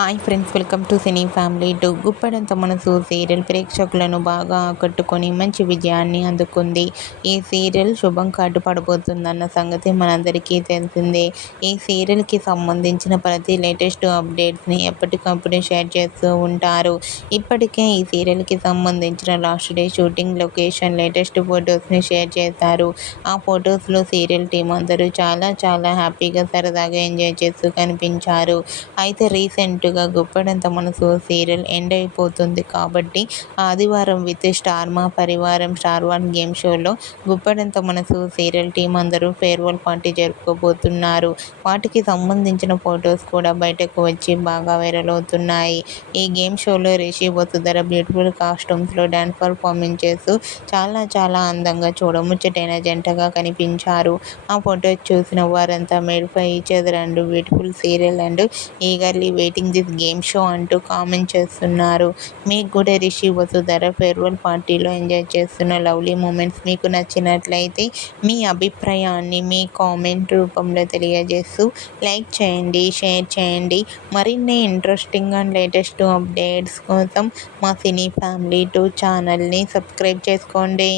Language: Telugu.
Hi friends, welcome to cine family to. Guppedantha మనసు సీరియల్ ప్రేక్షకులను బాగా ఆకట్టుకొని మంచి విజయాన్ని అందుకుంది. ఈ సీరియల్ శుభం కార్డు పడబోతుందన్న సంగతి మనందరికీ తెలిసిందే. ఈ సీరియల్కి సంబంధించిన ప్రతి లేటెస్ట్ అప్డేట్స్ని ఎప్పటికప్పుడు షేర్ చేస్తూ ఉంటారు. ఇప్పటికే ఈ సీరియల్కి సంబంధించిన last day shooting location latest ఫొటోస్ని షేర్ చేశారు. ఆ ఫొటోస్లో సీరియల్ టీం అందరూ చాలా హ్యాపీగా సరదాగా ఎంజాయ్ చేస్తూ కనిపించారు. అయితే రీసెంట్గా గుప్పెడంత మనసు సీరియల్ ఎండ్ అయిపోతుంది కాబట్టి ఆదివారం విత్ స్టార్ మా పరివారం స్టార్ 1 గేమ్ షోలో గుప్పెడంత మనసు సీరియల్ టీం అందరూ ఫేర్వెల్ పార్టీ జరుపుకోబోతున్నారు. వాటికి సంబంధించిన ఫొటోస్ కూడా బయటకు వచ్చి బాగా వైరల్ అవుతున్నాయి. ఈ గేమ్ షోలో రిషి వసుధర బ్యూటిఫుల్ కాస్ట్యూమ్స్లో డ్యాన్స్ పర్ఫార్మెన్స్ చేస్తూ చాలా అందంగా చూడముచ్చటైన జంటగా కనిపించారు. ఆ ఫొటోస్ చూసిన వారంతా made for each other and beautiful serial and eagerly waiting this game show అంటూ కామెంట్ చేస్తున్నారు. మీకు కూడా రిషి వసుధర ఫేర్వెల్ పార్టీలో ఎంజాయ్ చేస్తున్న లవ్లీ మూమెంట్స్ మీకు నచ్చినట్లయితే మీ అభిప్రాయాన్ని మీ కామెంట్ రూపంలో తెలియజేస్తూ లైక్ చేయండి, షేర్ చేయండి. మరిన్ని ఇంట్రెస్టింగ్ అండ్ లేటెస్ట్ అప్డేట్స్ కోసం మా సినీ ఫ్యామిలీ 2 ఛానల్ని సబ్స్క్రైబ్ చేసుకోండి.